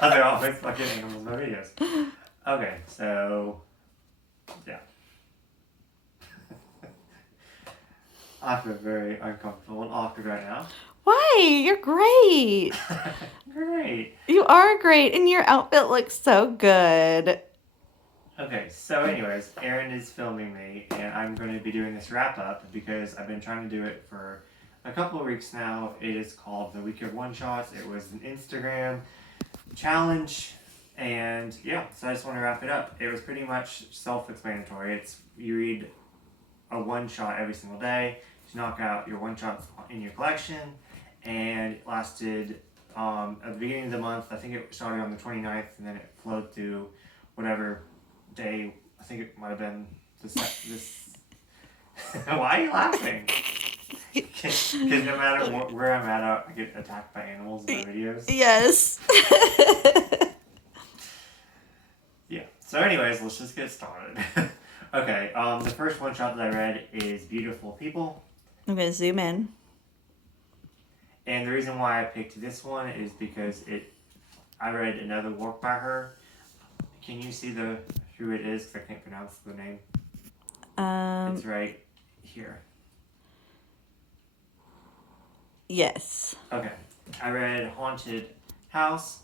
They're always fucking animals in my videos. Okay, so yeah. I feel very uncomfortable and awkward right now. Why? You're great. Great. You are great, and your outfit looks so good. Okay, so anyways, Erin is filming me, and I'm going to be doing this wrap up because I've been trying to do it for a couple of weeks now. It is called the Week of One Shots. It was an Instagram challenge, and yeah, so I just want to wrap it up. It was pretty much self-explanatory. It's you read a one shot every single day to knock out your one shots in your collection, and it lasted at the beginning of the month. I think it started on the 29th, and then it flowed through whatever day. I think it might have been this. Why are you laughing? Because no matter where I'm at, I get attacked by animals in my videos. Yes. Yeah. So, anyways, let's just get started. Okay. The first one shot that I read is "Beautiful People," I'm gonna zoom in. and the reason why I picked this one is because I read another work by her. Can you see who it is? Because I can't pronounce the name. It's right here. Yes. Okay. I read Haunted House,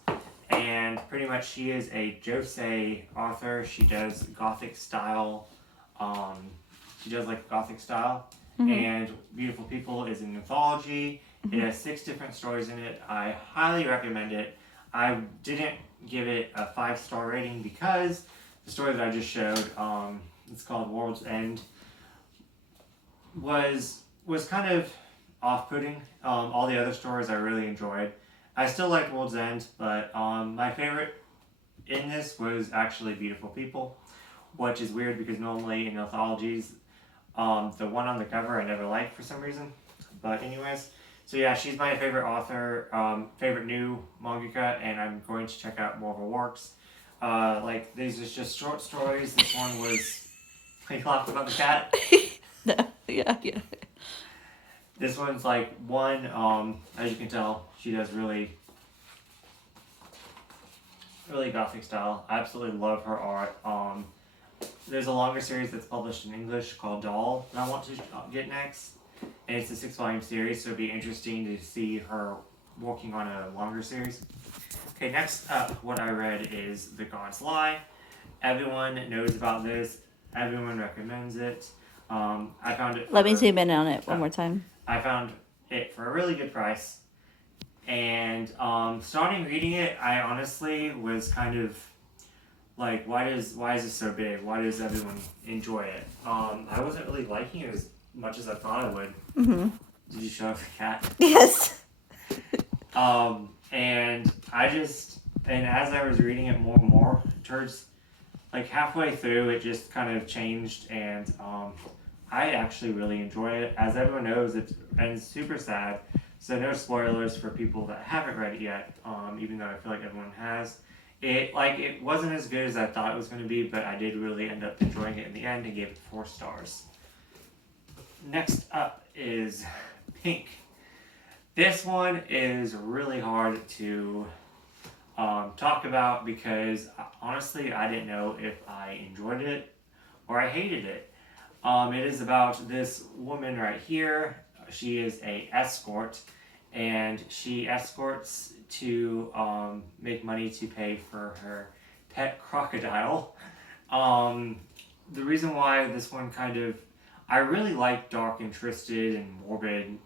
and pretty much she is a josei author. She does gothic style. She does like gothic style. And Beautiful People is an anthology. It has 6 different stories in it. I highly recommend it. I didn't give it a 5-star rating because the story that I just showed, it's called World's End, was kind of off-putting. All the other stories I really enjoyed. I still liked World's End, but my favorite in this was actually Beautiful People, which is weird because normally in anthologies, the one on the cover I never liked for some reason. But anyways, so yeah, she's my favorite author, favorite new mangaka, and I'm going to check out more of her works. Like these are just short stories. This one was. You laughed about the cat. No. Yeah. This one's like one. As you can tell, she does really gothic style. I absolutely love her art. There's a longer series that's published in English called Doll that I want to get next, and it's a 6-volume series, so it'd be interesting to see her working on a longer series. Okay, next up, what I read is The God's Lie. Everyone knows about this. Everyone recommends it. I found it. Let me zoom in on it one more time. I found it for a really good price. And starting reading it, I honestly was kind of like, why is this so big? Why does everyone enjoy it? I wasn't really liking it as much as I thought I would. Did you show off the cat? Yes. And as I was reading it more and more, towards like halfway through, it just kind of changed, and I actually really enjoy it. As everyone knows, it's super sad. So no spoilers for people that haven't read it yet, even though I feel like everyone has. It wasn't as good as I thought it was going to be, but I did really end up enjoying it in the end and gave it 4 stars. Next up is Pink. This one is really hard to talk about because honestly I didn't know if I enjoyed it or I hated it. It is about this woman right here. She is a escort, and she escorts to make money to pay for her pet crocodile. The reason why this one I really like dark and twisted and morbid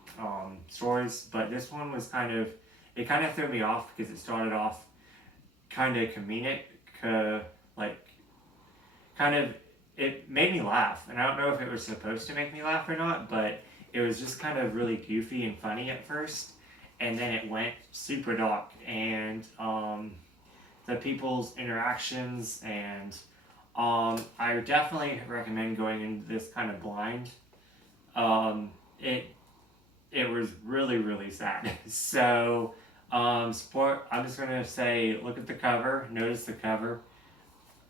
stories, but this one was it kind of threw me off because it started off kind of comedic, it made me laugh, and I don't know if it was supposed to make me laugh or not, but it was just kind of really goofy and funny at first, and then it went super dark, and the people's interactions, and I definitely recommend going into this kind of blind. It was really, really sad. So, I'm just going to say, look at the cover, notice the cover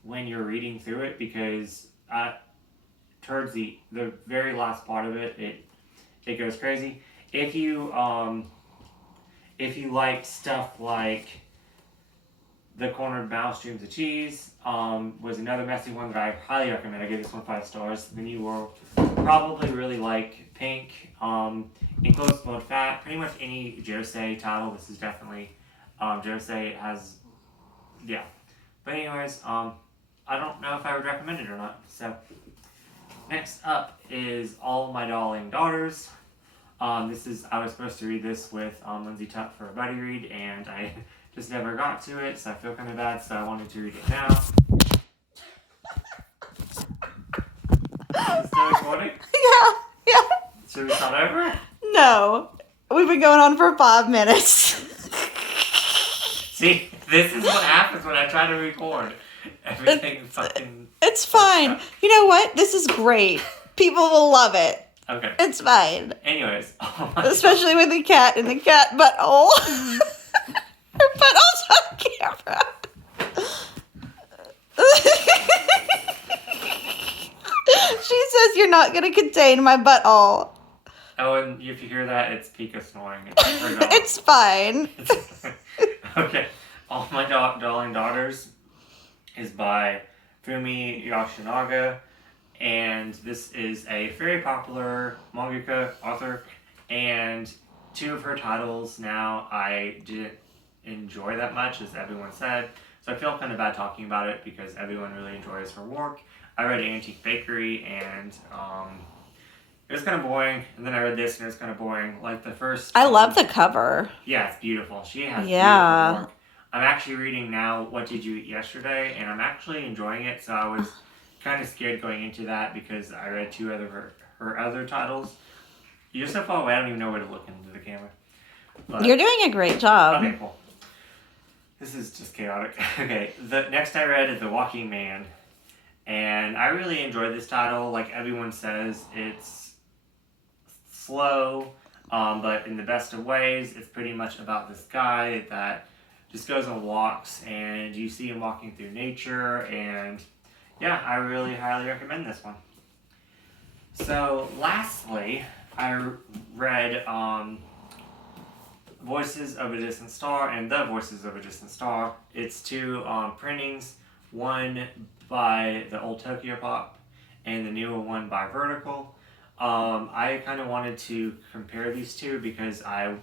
when you're reading through it, because towards the very last part of it goes crazy. If you like stuff like The Cornered Mouse Dreams of Cheese was another messy one that I highly recommend. I gave this one 5 stars. Then you will probably really like Pink, Enclosed Mode Fat, pretty much any Josei title. This is definitely Josei has, yeah. But anyways, I don't know if I would recommend it or not. So next up is All My Darling Daughters. I was supposed to read this with Lindsay Tuck for a buddy read, and I just never got to it, so I feel kind of bad, so I wanted to read it now. Is it still recording? Yeah. Should we start over? No. We've been going on for 5 minutes. See, this is what happens when I try to record. Everything fucking... It's fine. You know what? This is great. People will love it. Okay. It's fine. Anyways. Especially with the cat and the cat butthole. Her butthole's on camera. She says you're not going to contain my butthole. Oh, and if you hear that, it's Pika snoring. It's fine. Okay. All My Darling Daughters is by Fumi Yoshinaga, and this is a very popular mangaka author, and 2 of her titles now I didn't enjoy that much, as everyone said, so I feel kind of bad talking about it because everyone really enjoys her work. I read Antique Bakery, and it was kind of boring, and then I read this, and it was kind of boring. Like the first... I love the cover. Yeah, it's beautiful. She has beautiful work. I'm actually reading now What Did You Eat Yesterday, and I'm actually enjoying it, so I was kind of scared going into that because I read 2 other her other titles. You're so far away, I don't even know where to look into the camera. But, you're doing a great job. Okay, cool. This is just chaotic. Okay, the next I read is The Walking Man, and I really enjoyed this title. Like everyone says, it's slow, but in the best of ways. It's pretty much about this guy that just goes on walks, and you see him walking through nature, and yeah, I really highly recommend this one. So lastly, I read Voices of a Distant Star and The Voices of a Distant Star. It's 2 printings, one by the old Tokyo Pop and the newer one by Vertical. I kind of wanted to compare these 2 because I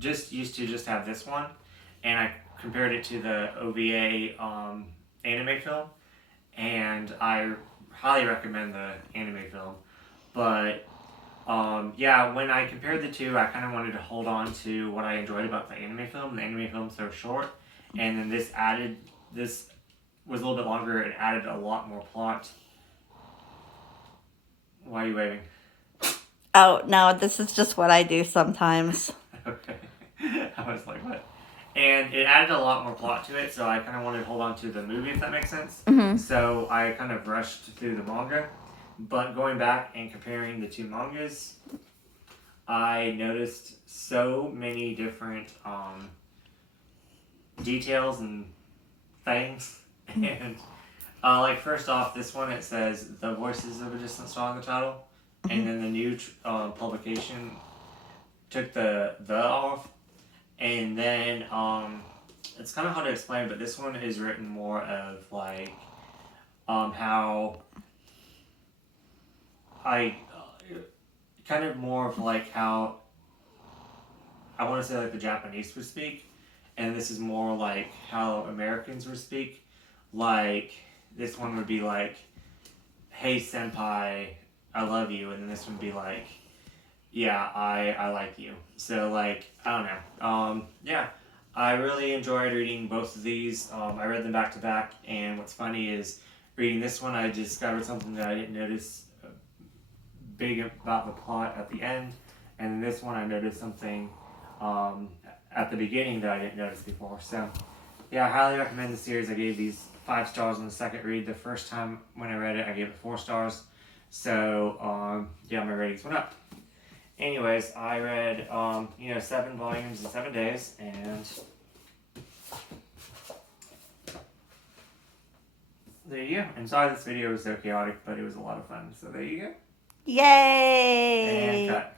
just used to just have this one, and I compared it to the OVA anime film, and I highly recommend the anime film. But yeah, when I compared the 2, I kind of wanted to hold on to what I enjoyed about the anime film. The anime film's so short, and then this was a little bit longer. It added a lot more plot. Why are you waving? Oh, no, this is just what I do sometimes. Okay. I was like, what? And it added a lot more plot to it, so I kind of wanted to hold on to the movie, if that makes sense. Mm-hmm. So I kind of rushed through the manga. But going back and comparing the 2 mangas, I noticed so many different details and things. And like first off, this one, it says The Voices of a Distant Star in the title. And then the new publication took the off. And then it's kind of hard to explain, but this one is written more of like how I kind of more of like how I want to say like the Japanese would speak, and this is more like how Americans would speak. Like this one would be like, "Hey senpai, I love you," and then this one would be like, "Yeah, I like you." So like I don't know. Yeah, I really enjoyed reading both of these. I read them back to back, and what's funny is reading this one, I discovered something that I didn't notice big about the plot at the end, and in this one I noticed something at the beginning that I didn't notice before. So yeah, I highly recommend the series. I gave these 5 stars on the second read. The first time when I read it, I gave it 4 stars. So yeah, my ratings went up. Anyways, I read 7 volumes in 7 days, and there you go. And sorry this video was so chaotic, but it was a lot of fun. So there you go. Yay! And cut.